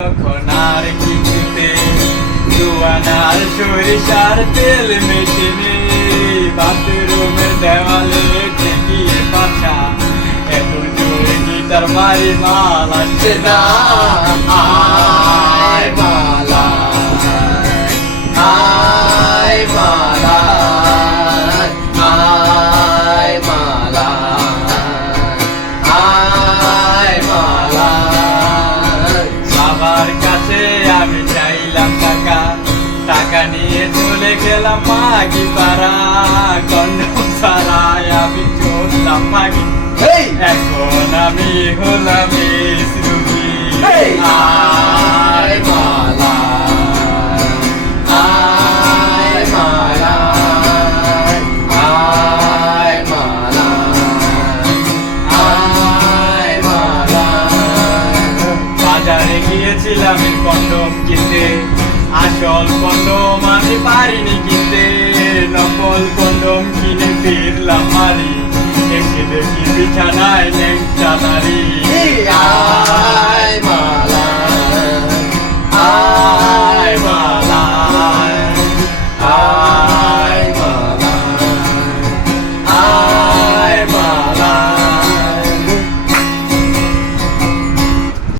আর কিছুতে জোয়ানার সরিষার তেল মেশিনে বাথরুমের দেওয়ালে ঠেকিয়ে পাছা এত জোরে গিটার মারি মাল আসছে না আয় মালা আয় মালা আয় মালা আয় মালা বাবার কাছে আমি চাইলাম টাকা টাকা নিয়ে চলে গেলাম মাগি পাড়া কন্ডম ছাড়াই আমি চললাম মাগি এখন আমি হলাম শ্রুতি আয় মালা আয় মালা আয় মালা আয় মালা বাজারে গিয়েছিলাম কন্ডম কিনতে আসল কন্ডম আমি পারিনি কিনতে নকল কন্ডম কিনে ফিরলাম মারি এসে দেখি বিছানায় নেংটা নারী